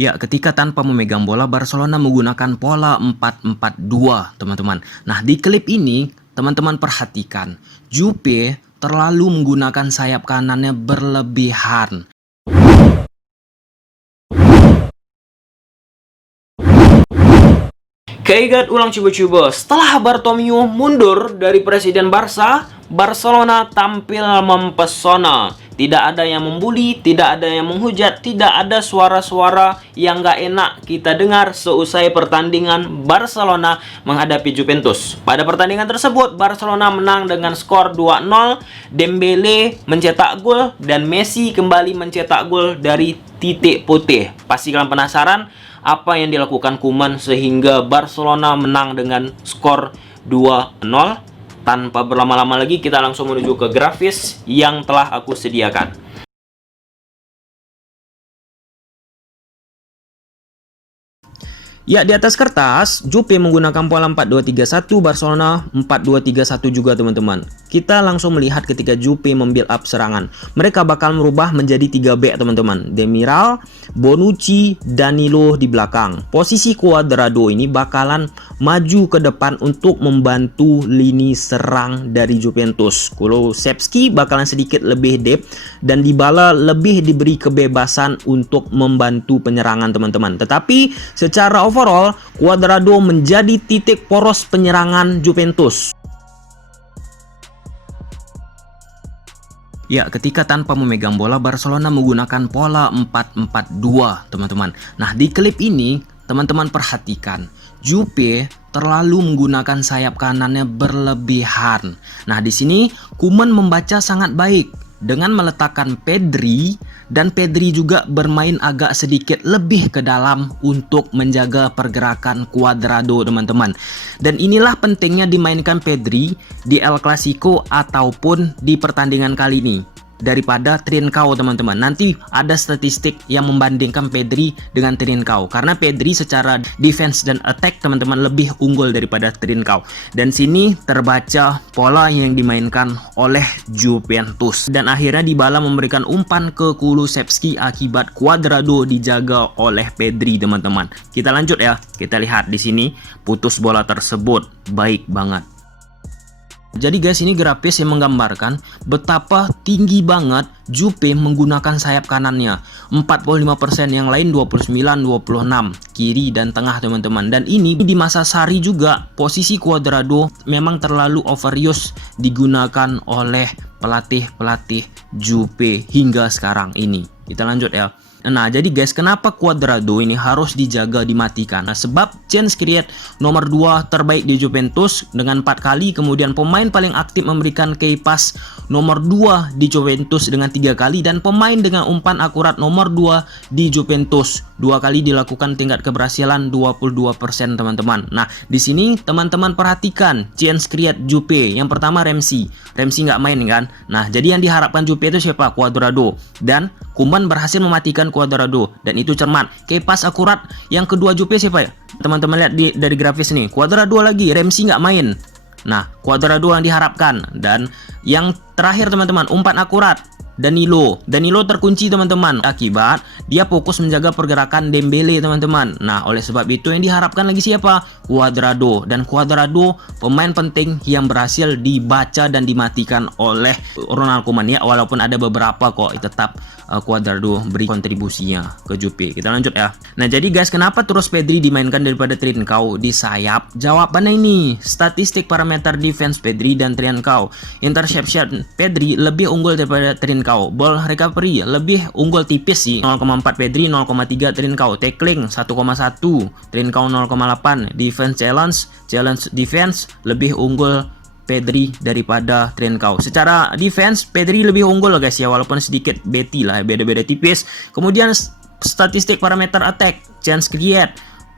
Ya, ketika tanpa memegang bola, Barcelona menggunakan pola 4-4-2, teman-teman. Nah, di klip ini, teman-teman perhatikan, Jupe terlalu menggunakan sayap kanannya berlebihan. Keingat ulang coba-coba, setelah Bartomeu mundur dari presiden Barca, Barcelona tampil mempesona. Tidak ada yang membuli, tidak ada yang menghujat, tidak ada suara-suara yang gak enak kita dengar seusai pertandingan Barcelona menghadapi Juventus. Pada pertandingan tersebut, Barcelona menang dengan skor 2-0, Dembele mencetak gol, dan Messi kembali mencetak gol dari titik putih. Pasti kalian penasaran apa yang dilakukan Koeman sehingga Barcelona menang dengan skor 2-0. Tanpa berlama-lama lagi, kita langsung menuju ke grafis yang telah aku sediakan. Ya, di atas kertas, Jupe menggunakan pola 4-2-3-1, Barcelona 4-2-3-1 juga, teman-teman. Kita langsung melihat ketika Jupe membuild up serangan. Mereka bakal merubah menjadi 3 back, teman-teman. Demiral, Bonucci, Danilo di belakang. Posisi Cuadrado ini bakalan maju ke depan untuk membantu lini serang dari Juventus. Kulusevski bakalan sedikit lebih depth dan Dybala lebih diberi kebebasan untuk membantu penyerangan, teman-teman. Tetapi secara overall, Cuadrado menjadi titik poros penyerangan Juventus. Ya, ketika tanpa memegang bola, Barcelona menggunakan pola 4-4-2, teman-teman. Nah, di klip ini, teman-teman perhatikan, Jupe terlalu menggunakan sayap kanannya berlebihan. Nah, di sini Koeman membaca sangat baik dengan meletakkan Pedri, dan Pedri juga bermain agak sedikit lebih ke dalam untuk menjaga pergerakan Cuadrado, teman-teman. Dan inilah pentingnya dimainkan Pedri di El Clasico ataupun di pertandingan kali ini daripada Trincao, teman-teman. Nanti ada statistik yang membandingkan Pedri dengan Trincao, karena Pedri secara defense dan attack, teman-teman, lebih unggul daripada Trincao. Dan sini terbaca pola yang dimainkan oleh Juventus, dan akhirnya Dybala memberikan umpan ke Kulusevski akibat Cuadrado dijaga oleh Pedri, teman-teman. Kita lanjut ya, kita lihat di sini putus bola tersebut baik banget. Jadi guys, ini grafis yang menggambarkan betapa tinggi banget Jupe menggunakan sayap kanannya. 45%, yang lain 29-26, kiri dan tengah, teman-teman. Dan ini di masa Sarri juga posisi Cuadrado memang terlalu overuse digunakan oleh pelatih-pelatih Jupe hingga sekarang ini. Kita lanjut ya. Nah, jadi guys, kenapa Cuadrado ini harus dijaga, dimatikan? Nah, sebab chance create nomor 2 terbaik di Juventus dengan 4 kali, kemudian pemain paling aktif memberikan key pass nomor 2 di Juventus dengan 3 kali, dan pemain dengan umpan akurat nomor 2 di Juventus 2 kali dilakukan tingkat keberhasilan 22%, teman-teman. Nah, di sini teman-teman perhatikan chance create Jupe. Yang pertama Ramsey nggak main kan? Nah, jadi yang diharapkan Jupe itu siapa? Cuadrado. Dan Koeman berhasil mematikan Cuadrado, dan itu cermat. Key pass akurat yang kedua Jupe siapa ya? Teman-teman lihat dari grafis nih, Cuadrado lagi, Ramsey nggak main. Nah, Cuadrado yang diharapkan. Dan yang terakhir, teman-teman, umpan akurat Danilo terkunci, teman-teman, akibat dia fokus menjaga pergerakan Dembele, teman-teman. Nah, oleh sebab itu yang diharapkan lagi siapa? Cuadrado. Dan Cuadrado pemain penting yang berhasil dibaca dan dimatikan oleh Ronald Koeman ya, walaupun ada beberapa kok tetap Cuadrado beri kontribusinya ke Jupe. Kita lanjut ya. Nah, jadi guys, kenapa terus Pedri dimainkan daripada Trincao di sayap? Jawabannya ini, statistik parameter defense Pedri dan Trincao. Interception Pedri lebih unggul daripada Trincao. Ball recovery lebih unggul tipis sih, 0,4 Pedri, 0,3 Trincao. Tackling 1,1, Trincao 0,8. Defense challenge defense lebih unggul Pedri daripada Trincao. Secara defense Pedri lebih unggul guys ya, walaupun sedikit beda beda tipis. Kemudian statistik parameter attack, chance create,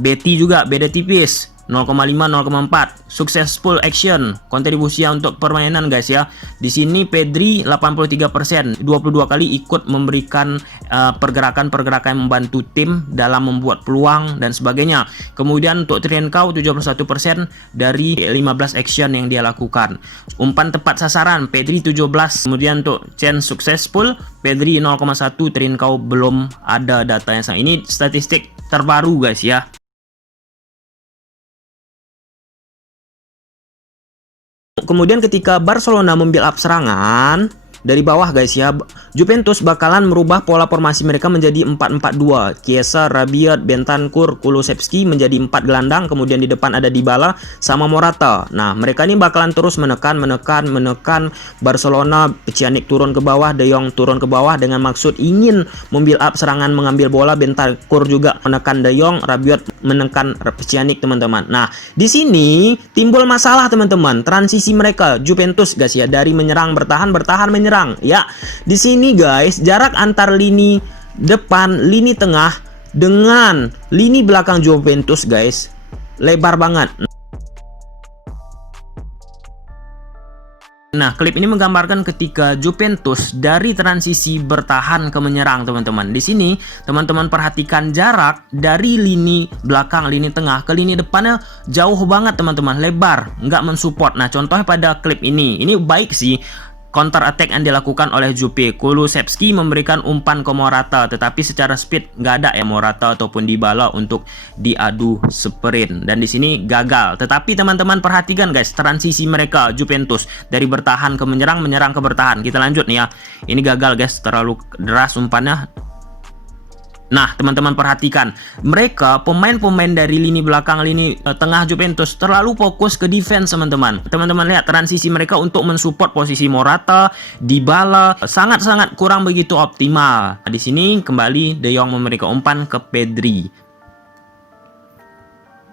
Betty juga beda tipis. 0,5, 0,4. Successful action, kontribusi untuk permainan guys ya. Di sini Pedri 83%, 22 kali ikut memberikan pergerakan-pergerakan yang membantu tim dalam membuat peluang dan sebagainya. Kemudian untuk Trincao 71% dari 15 action yang dia lakukan. Umpan tepat sasaran Pedri 17. Kemudian untuk chance successful Pedri 0,1, Trincao belum ada data yang sama. Ini statistik terbaru guys ya. Kemudian ketika Barcelona membuild up serangan dari bawah guys ya, Juventus bakalan merubah pola formasi mereka menjadi 4-4-2. Chiesa, Rabiot, Bentancur, Kulusevski menjadi 4 gelandang, kemudian di depan ada Dybala sama Morata. Nah, mereka ini bakalan terus menekan Barcelona. Pjanic turun ke bawah, De Jong turun ke bawah dengan maksud ingin membuild up serangan, mengambil bola. Bentancur juga menekan De Jong, Rabiot menekan Pjanic, teman-teman. Nah, di sini timbul masalah teman-teman. Transisi mereka Juventus guys ya, dari menyerang bertahan menyerang. Ya, di sini guys, jarak antar lini depan, lini tengah dengan lini belakang Juventus guys lebar banget. Nah, klip ini menggambarkan ketika Juventus dari transisi bertahan ke menyerang, teman-teman. Di sini, teman-teman perhatikan jarak dari lini belakang, lini tengah ke lini depannya jauh banget, teman-teman, lebar, nggak mensupport. Nah, contohnya pada klip ini baik sih. Counter attack yang dilakukan oleh Jupe. Kulusevski memberikan umpan ke Morata, tetapi secara speed nggak ada ya Morata ataupun Dybala untuk diadu sprint, dan di sini gagal. Tetapi teman-teman perhatikan guys, transisi mereka Juventus dari bertahan ke menyerang, menyerang ke bertahan. Kita lanjut nih ya. Ini gagal guys, terlalu deras umpannya. Nah, teman-teman perhatikan, mereka pemain-pemain dari lini belakang, lini tengah Juventus terlalu fokus ke defense, teman-teman. Teman-teman lihat transisi mereka untuk mensupport posisi Morata, Dybala sangat-sangat kurang begitu optimal. Nah, di sini kembali De Jong memberikan umpan ke Pedri.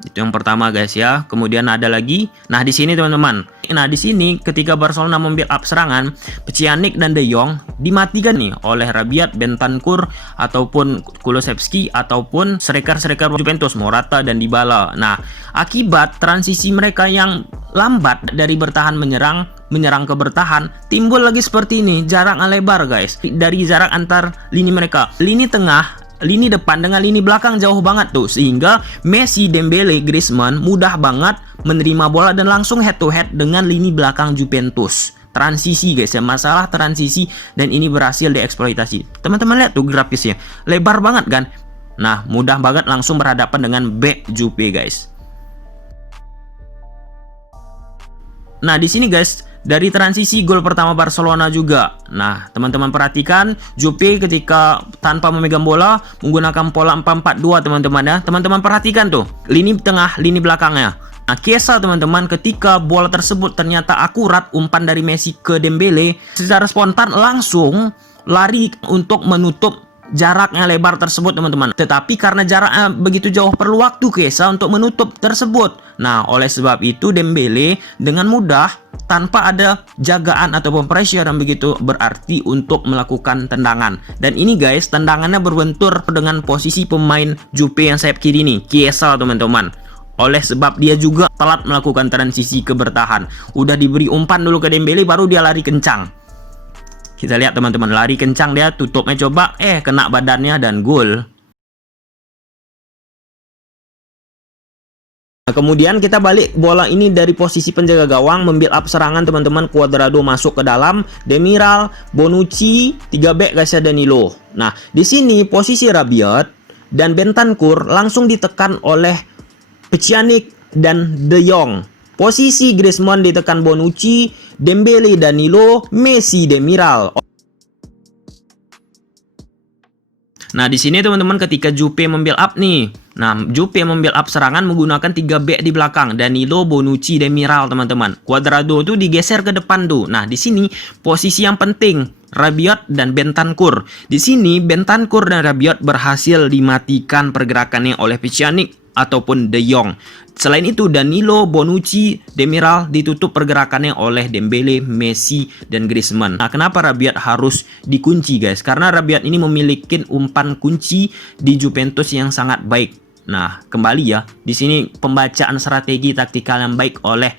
Itu yang pertama guys ya. Kemudian ada lagi. Nah, di sini teman-teman. Nah, di sini ketika Barcelona membuild up serangan, Pjanic dan De Jong dimatikan nih oleh Rabiot, Bentancur ataupun Kulusevski ataupun striker-striker Juventus, Morata dan Dybala. Nah, akibat transisi mereka yang lambat dari bertahan menyerang, menyerang ke bertahan, timbul lagi seperti ini, jarak lebar guys. Dari jarak antar lini mereka, lini tengah, lini depan dengan lini belakang jauh banget tuh, sehingga Messi, Dembele, Griezmann mudah banget menerima bola dan langsung head to head dengan lini belakang Juventus. Transisi guys ya, masalah transisi, dan ini berhasil dieksploitasi. Teman-teman lihat tuh grafisnya, lebar banget kan. Nah, mudah banget langsung berhadapan dengan back Juve guys. Nah, di sini guys, dari transisi gol pertama Barcelona juga. Nah, teman-teman perhatikan, Juve ketika tanpa memegang bola menggunakan pola 4-4-2, teman-teman ya. Teman-teman perhatikan tuh, lini tengah, lini belakangnya. Nah, Chiesa teman-teman, ketika bola tersebut ternyata akurat, umpan dari Messi ke Dembele, secara spontan langsung lari untuk menutup jaraknya lebar tersebut, teman-teman. Tetapi karena jaraknya begitu jauh, perlu waktu Chiesa untuk menutup tersebut. Nah, oleh sebab itu Dembele dengan mudah tanpa ada jagaan ataupun pressure yang begitu berarti untuk melakukan tendangan. Dan ini guys, tendangannya berbentur dengan posisi pemain Juve yang sayap kiri nih, Chiesa teman-teman. Oleh sebab dia juga telat melakukan transisi ke bertahan. Udah diberi umpan dulu ke Dembele, baru dia lari kencang. Kita lihat teman-teman, lari kencang dia, tutupnya coba, kena badannya dan gol. Nah, kemudian kita balik bola ini dari posisi penjaga gawang, membuild up serangan teman-teman. Cuadrado masuk ke dalam, Demiral, Bonucci, 3 back guys ya, Danilo. Nah, di sini posisi Rabiot dan Bentancur langsung ditekan oleh Pjanic dan De Jong. Posisi Griezmann ditekan Bonucci, Dembele, Danilo, Messi, Demiral. Nah, di sini teman-teman ketika Juve membuild up nih. Nah, Juve membuild up serangan menggunakan 3 back di belakang, Danilo, Bonucci, Demiral, teman-teman. Cuadrado tuh digeser ke depan tuh. Nah, di sini posisi yang penting Rabiot dan Bentancur. Di sini Bentancur dan Rabiot berhasil dimatikan pergerakannya oleh Pjanic ataupun De Jong. Selain itu Danilo, Bonucci, Demiral ditutup pergerakannya oleh Dembele, Messi, dan Griezmann. Nah, kenapa Rabiot harus dikunci guys? Karena Rabiot ini memiliki umpan kunci di Juventus yang sangat baik. Nah, kembali ya, di sini pembacaan strategi taktikal yang baik oleh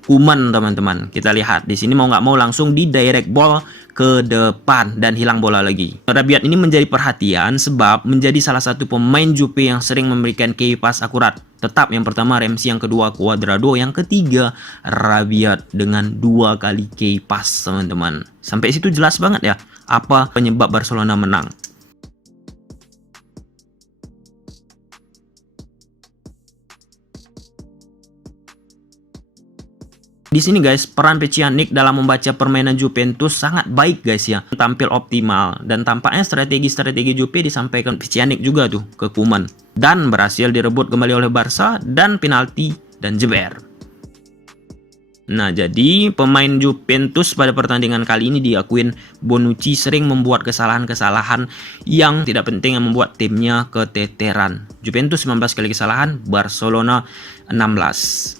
Koeman, teman-teman. Kita lihat di sini mau nggak mau langsung di direct ball ke depan dan hilang bola lagi. Rabiot ini menjadi perhatian sebab menjadi salah satu pemain Jupe yang sering memberikan key pass akurat. Tetap yang pertama Ramsey, yang kedua Cuadrado, yang ketiga Rabiot dengan 2 kali key pass, teman-teman. Sampai situ jelas banget ya apa penyebab Barcelona menang. Di sini guys, peran Pjanic dalam membaca permainan Juventus sangat baik guys ya. Tampil optimal dan tampaknya strategi-strategi Juve disampaikan Pjanic juga tuh ke Koeman. Dan berhasil direbut kembali oleh Barca dan penalti dan jeber. Nah, jadi pemain Juventus pada pertandingan kali ini diakuin Bonucci sering membuat kesalahan-kesalahan yang tidak penting yang membuat timnya keteteran. Juventus 19 kali kesalahan, Barcelona 16.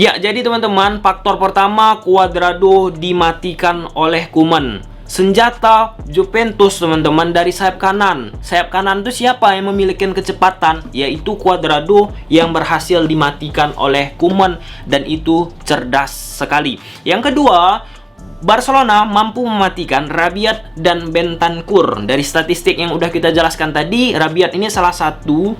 Ya, jadi teman-teman, faktor pertama Cuadrado dimatikan oleh Koeman. Senjata Juventus teman-teman dari sayap kanan. Sayap kanan itu siapa yang memiliki kecepatan? Yaitu Cuadrado yang berhasil dimatikan oleh Koeman dan itu cerdas sekali. Yang kedua, Barcelona mampu mematikan Rabiot dan Bentancur. Dari statistik yang udah kita jelaskan tadi, Rabiot ini salah satu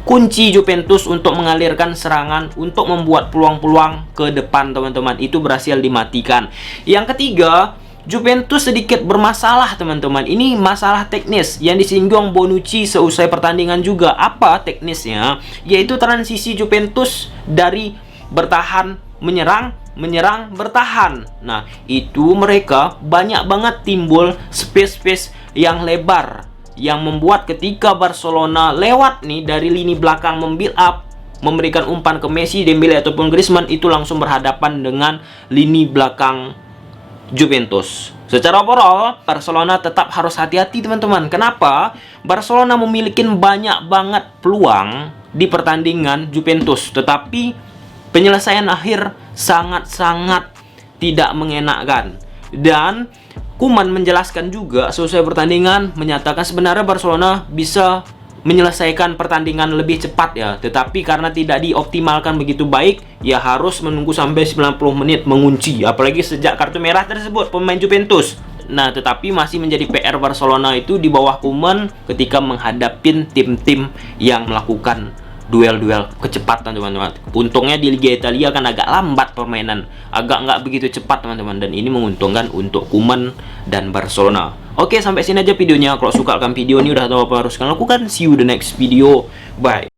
kunci Juventus untuk mengalirkan serangan, untuk membuat peluang-peluang ke depan teman-teman. Itu berhasil dimatikan. Yang ketiga, Juventus sedikit bermasalah teman-teman. Ini masalah teknis yang disinggung Bonucci seusai pertandingan juga. Apa teknisnya? Yaitu transisi Juventus dari bertahan menyerang, menyerang bertahan. Nah, itu mereka banyak banget timbul space-space yang lebar, yang membuat ketika Barcelona lewat nih dari lini belakang membuild up, memberikan umpan ke Messi, Dembele ataupun Griezmann, itu langsung berhadapan dengan lini belakang Juventus. Secara overall, Barcelona tetap harus hati-hati teman-teman. Kenapa? Barcelona memiliki banyak banget peluang di pertandingan Juventus, tetapi penyelesaian akhir sangat-sangat tidak mengenakkan. Dan Koeman menjelaskan juga selesai pertandingan, menyatakan sebenarnya Barcelona bisa menyelesaikan pertandingan lebih cepat ya, tetapi karena tidak dioptimalkan begitu baik, ya harus menunggu sampai 90 menit mengunci, apalagi sejak kartu merah tersebut pemain Juventus. Nah, tetapi masih menjadi PR Barcelona itu di bawah Koeman ketika menghadapin tim-tim yang melakukan duel-duel kecepatan teman-teman. Untungnya di Liga Italia kan agak lambat permainan, agak nggak begitu cepat teman-teman, dan ini menguntungkan untuk Koeman dan Barcelona. Oke, sampai sini aja videonya. Kalau suka akan video ini, udah tahu apa harus kalian lakukan. See you the next video. Bye.